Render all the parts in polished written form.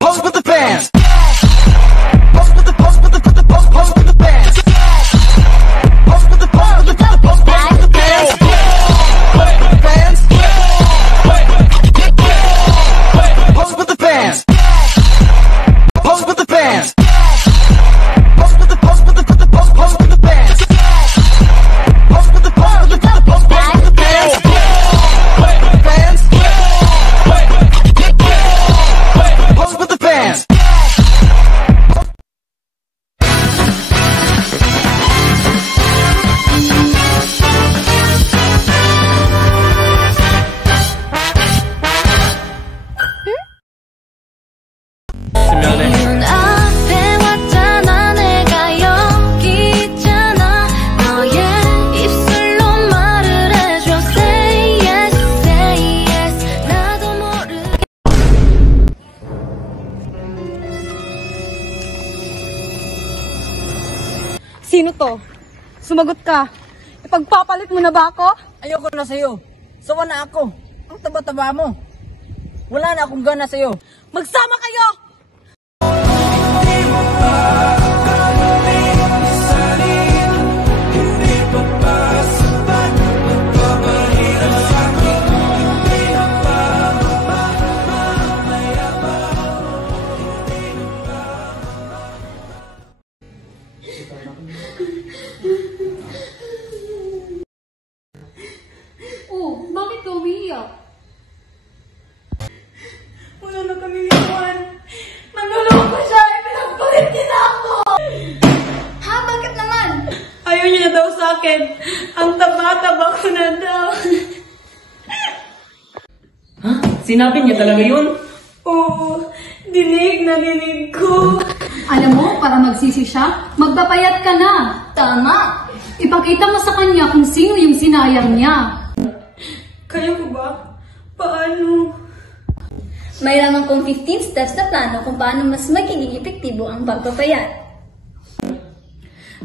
Pose with the fans. Pose with the pose with the pose with the fans. Pose with the pose with the pose with the fans. Fans. Pose with the fans. Pose with the fans. Pose with the pose with the pose with the fans. Pose with the pose with the pose with the fans. Fans. Pose with the fans. 문 앞에 왔잖아. 내가 여기 있잖아. 너의 입술로 말을 해줘. Say yes, say yes. 나도 모르게. Sino to? Sumagot ka. Ipagpapalit mo na ba ako? Ayoko na sa'yo. Sawa na ako. Ang taba-taba mo. Wala na akong gana sa'yo. Magsama kayo! Oh, bakit ka umiiyak? Wala na kami iwan. Nanluloko siya. Pinagpalit niya na ako. Ha? Bakit naman? Ayaw niya na daw sa akin. Ang taba-taba ko na daw. Ha? Sinabi niya talaga yun? Oo. Dinig na dinig ko. Alam mo, para magsisi siya, magpapayat ka na. Tama. Ipakita mo sa kanya kung sino yung sinayang niya. Kaya ko ba? Paano? Mayroon akong 15 steps na plano kung paano mas magiging epektibo ang pagpapayat.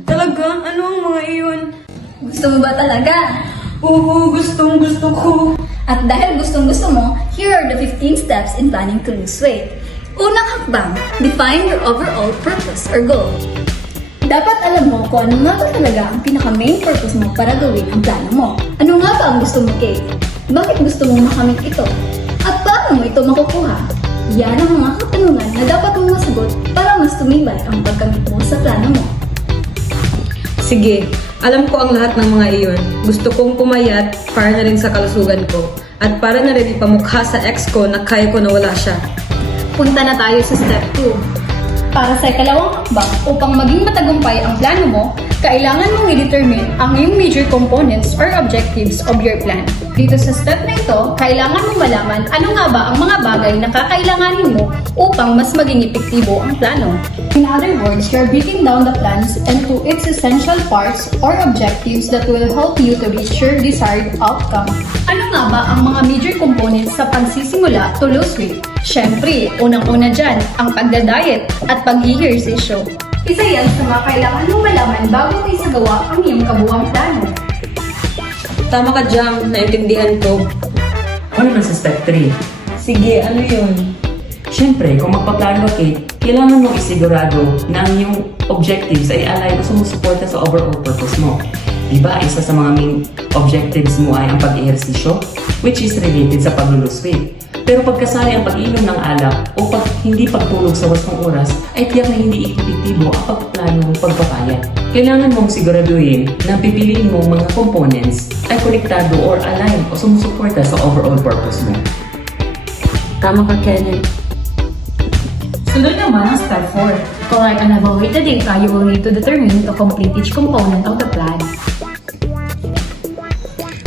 Talaga? Ano ang mga iyon? Gusto mo ba talaga? Oo, gustong gusto ko. At dahil gustong-gusto mo, here are the 15 steps in planning to lose weight. Unang hakbang, define your overall purpose or goal. Dapat alam mo kung ano nga ba talaga ang pinaka-main purpose mo para gawin ang plano mo. Ano nga ba ang gusto mo, Kate? Bakit gusto mong makamit ito? At paano mo ito makukuha? Yan ang mga katanungan na dapat mong masagot para mas tumibay ang pagkamit mo sa plano mo. Sige, alam ko ang lahat ng mga iyon. Gusto kong pumayat para na rin sa kalusugan ko. At para na rin ipamukha sa ex ko na kaya ko na wala siya. Punta na tayo sa step 2. Para sa ikalawang hakbang, upang maging matagumpay ang plano mo, kailangan mong i-determine ang iyong major components or objectives of your plan. Dito sa step na ito, kailangan mong malaman ano nga ba ang mga bagay na kakailanganin mo upang mas maging epektibo ang plano. In other words, you're breaking down the plans into its essential parts or objectives that will help you to reach your desired outcome. Ano nga ba ang mga major components sa pagsisimula to lose weight? Siyempre, unang-una dyan, ang pagda-diet at pag-ehersisyo. Isa yan sa mga kailangan mong malaman bago mo isagawa ang iyong kabuuang plano. Tama ka, Jam. Naintindihan ko. Ano na sa step 3? Sige, ano yun? Siyempre, kung magpaplano ka, Kate, kailangan mong isigurado na ang iyong objectives ay align o sumusuporta sa overall purpose mo. Diba, isa sa mga main objectives mo ay ang pag-ehersisyo, which is related sa pag-lose weight. Pero pagkasali ang pag-inom ng alak o hindi pagtulog sa wastong oras ay tiyak na hindi epektibo ang pagplano ng pagpapayat. Kailangan mong siguraduhin na pipiliin mong mga components ay konektado or align o sumusuporta sa overall purpose mo. Tama ka, Kenneth. Sunod naman ang step 4. Collect and evaluate the data you will need to determine to complete each component of the plan.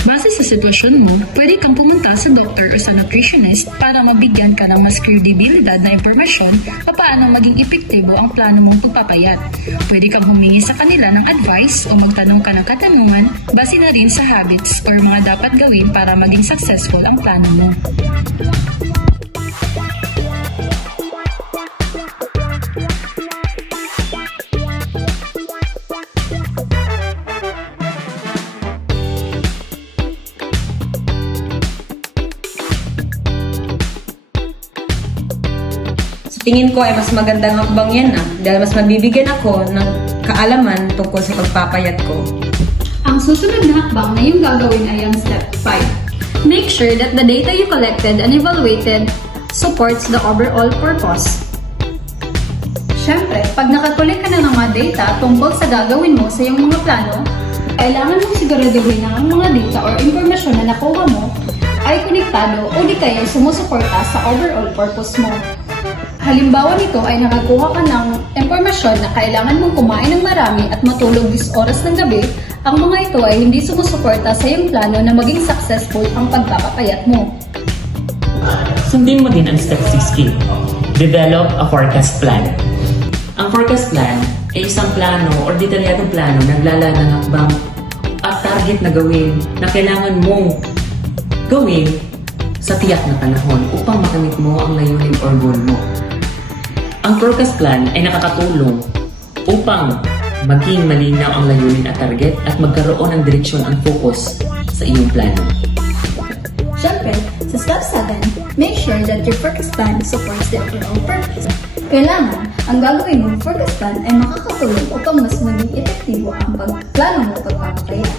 Base sa sitwasyon mo, pwede kang pumunta sa doctor o sa nutritionist para mabigyan ka ng mas kredibilidad na impormasyon o paano maging epektibo ang plano mong pagpapayat. Pwede kang humingi sa kanila ng advice o magtanong ka ng katanungan base na rin sa habits o mga dapat gawin para maging successful ang plano mo. Tingin ko ay mas magandang hakbang yan dahil mas mabibigyan ako ng kaalaman tungkol sa pagpapayat ko. Ang susunod na hakbang na yung gagawin ay ang Step 5. Make sure that the data you collected and evaluated supports the overall purpose. Siyempre, pag nakakulit ka na ng mga data tungkol sa gagawin mo sa iyong mga plano, kailangan mong siguraduhin na ang mga data or impormasyon na nakuha mo ay konektado o di kaya sumusuporta sa overall purpose mo. Halimbawa nito ay nakakuha ka ng impormasyon na kailangan mong kumain ng marami at matulog 10 oras ng gabi, ang mga ito ay hindi sumusuporta sa iyong plano na maging successful ang pagpapapayat mo. Sundin mo din ang Step 6 Develop a forecast plan. Ang forecast plan ay isang plano o detalyadong plano na naglala ng hakbang at target na gawin na kailangan mong gawin sa tiyak na panahon upang makamit mo ang layunin or goal mo. Ang forecast plan ay nakakatulong upang maging malinaw ang layunin at target at magkaroon ng direksyon ang focus sa iyong plano. Siyempre, sa Step 7, make sure that your forecast plan supports the overall purpose. Kailangan, ang gagawin mong forecast plan ay makakatulong upang mas maging epektibo ang pagplano mo pagpapapayat.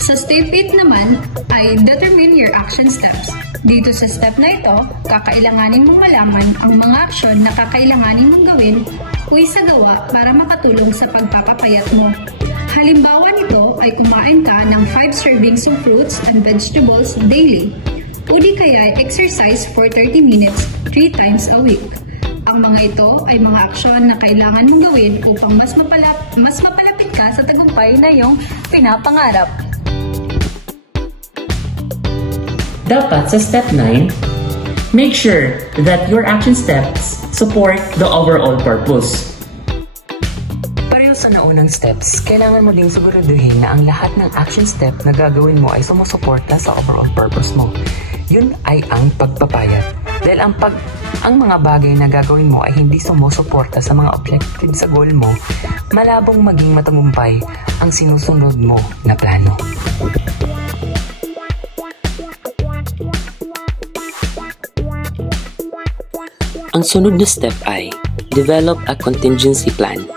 Sa Step 8 naman ay determine your action steps. Dito sa step na ito, kakailanganin mong malaman ang mga aksyon na kakailanganin mong gawin o isagawa para makatulong sa pagpapapayat mo. Halimbawa nito ay kumain ka ng 5 servings of fruits and vegetables daily o di kaya exercise for 30 minutes 3 times a week. Ang mga ito ay mga aksyon na kailangan mong gawin upang mas mapalapit ka sa tagumpay na iyong pinapangarap. Dapat sa Step 9, make sure that your action steps support the overall purpose. Pareho sa naunang steps, kailangan mo ding siguraduhin na ang lahat ng action step na gagawin mo ay sumusuporta sa overall purpose mo. Yun ay ang pagpapayat. Dahil ang mga bagay na gagawin mo ay hindi sumusuporta sa mga objective sa goal mo, malabong maging matagumpay ang sinusunod mo na plano. Ang sunod na step ay develop a contingency plan.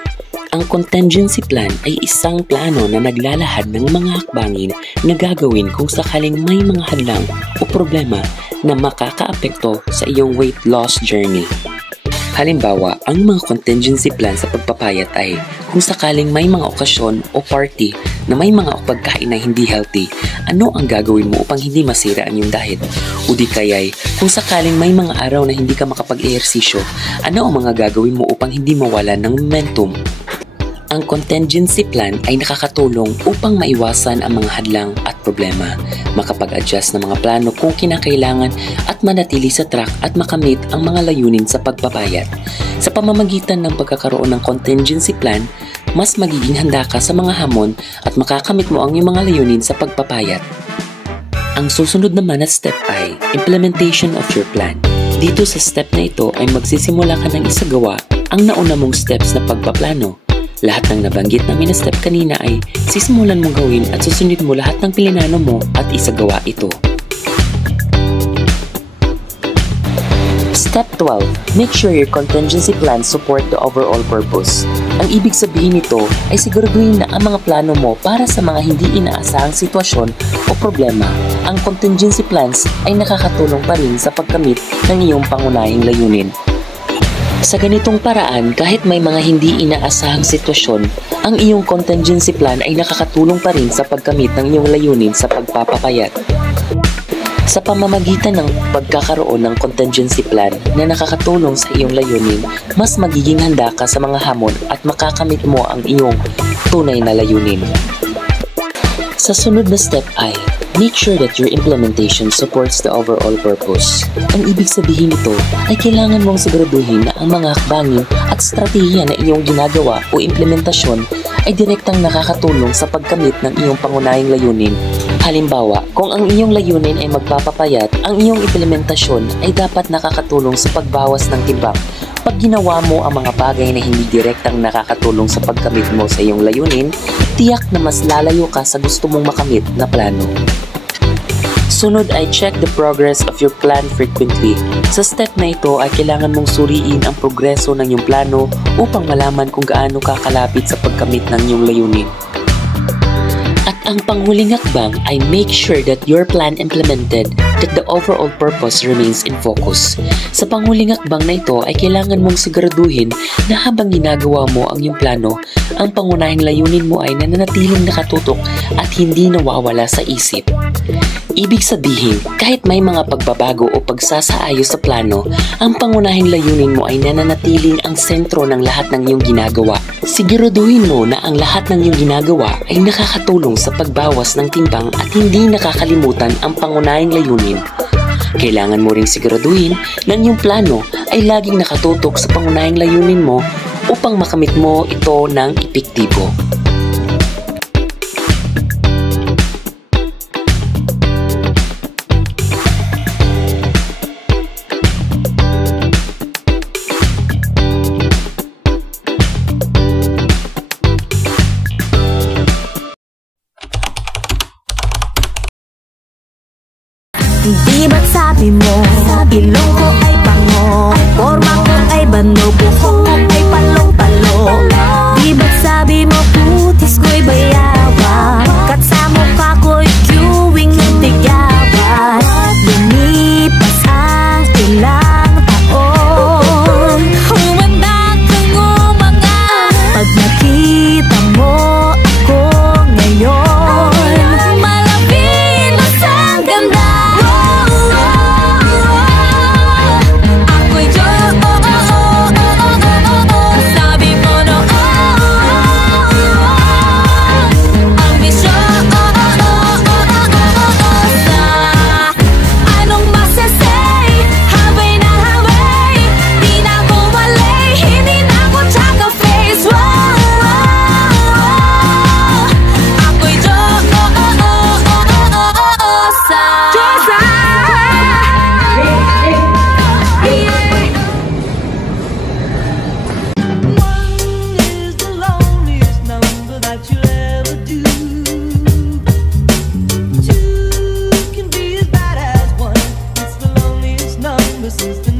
Ang contingency plan ay isang plano na naglalahad ng mga hakbangin na gagawin kung sakaling may mga hadlang o problema na makakaapekto sa iyong weight loss journey. Halimbawa, ang mga contingency plan sa pagpapayat ay kung sakaling may mga okasyon o party na may mga pagkain na hindi healthy, ano ang gagawin mo upang hindi masira ang iyong diet? O di kaya'y kung sakaling may mga araw na hindi ka makapag-ehersisyo, ano ang mga gagawin mo upang hindi mawalan ng momentum? Ang contingency plan ay nakakatulong upang maiwasan ang mga hadlang at problema, makapag-adjust ng mga plano kung kinakailangan at manatili sa track at makamit ang mga layunin sa pagpapayat. Sa pamamagitan ng pagkakaroon ng contingency plan, mas magiging handa ka sa mga hamon at makakamit mo ang iyong mga layunin sa pagpapayat. Ang susunod naman na step ay implementation of your plan. Dito sa step na ito ay magsisimula ka ng isagawa ang nauna mong steps na pagpaplano. Lahat ng nabanggit namin na step kanina ay sisimulan mong gawin at susunod mo lahat ng pilinano mo at isagawa ito. Step 12. Make sure your contingency plans support the overall purpose. Ang ibig sabihin nito ay siguraduhin na ang mga plano mo para sa mga hindi inaasahang sitwasyon o problema. Ang contingency plans ay nakakatulong pa rin sa pagkamit ng iyong pangunahing layunin. Sa ganitong paraan, kahit may mga hindi inaasahang sitwasyon, ang iyong contingency plan ay nakakatulong pa rin sa pagkamit ng iyong layunin sa pagpapapayat. Sa pamamagitan ng pagkakaroon ng contingency plan na nakakatulong sa iyong layunin, mas magiging handa ka sa mga hamon at makakamit mo ang iyong tunay na layunin. Sa sunod na step ay, make sure that your implementation supports the overall purpose. Ang ibig sabihin nito ay kailangan mong siguraduhin na ang mga hakbangin at estratehiya na iyong ginagawa o implementasyon ay direktang nakakatulong sa pagkamit ng iyong pangunahing layunin. Halimbawa, kung ang iyong layunin ay magpapapayat, ang iyong implementasyon ay dapat nakakatulong sa pagbawas ng timbang. Pag ginawa mo ang mga bagay na hindi direktang nakakatulong sa pagkamit mo sa iyong layunin, tiyak na mas lalayo ka sa gusto mong makamit na plano. Sunod ay check the progress of your plan frequently. Sa step na ito ay kailangan mong suriin ang progreso ng iyong plano upang malaman kung gaano kakalapit sa pagkamit ng iyong layunin. At ang panghuling hakbang ay make sure that your plan implemented, that the overall purpose remains in focus. Sa panghuling hakbang na ito ay kailangan mong siguraduhin na habang ginagawa mo ang iyong plano, ang pangunahing layunin mo ay nananatiling nakatutok at hindi nawawala sa isip. Ibig sabihin, kahit may mga pagbabago o pagsasaayos sa plano, ang pangunahing layunin mo ay nananatiling ang sentro ng lahat ng iyong ginagawa. Siguraduhin mo na ang lahat ng iyong ginagawa ay nakakatulong sa pagbawas ng timbang at hindi nakakalimutan ang pangunahing layunin. Kailangan mo ring siguraduhin na ang iyong plano ay laging nakatutok sa pangunahing layunin mo upang makamit mo ito ng epektibo. Di ba't sabi mo, ilong ko ay bango, forma ko ay bano, buhok ko ay palong-talo. Di ba't sabi mo, putis ko'y bayawan, kat sa mukha ko'y queuing ng tigawan. Lumipas ang ilang taon, humanda kang umangat. Pag nakita mo ako ngayon, malapit na sa ganda. Since the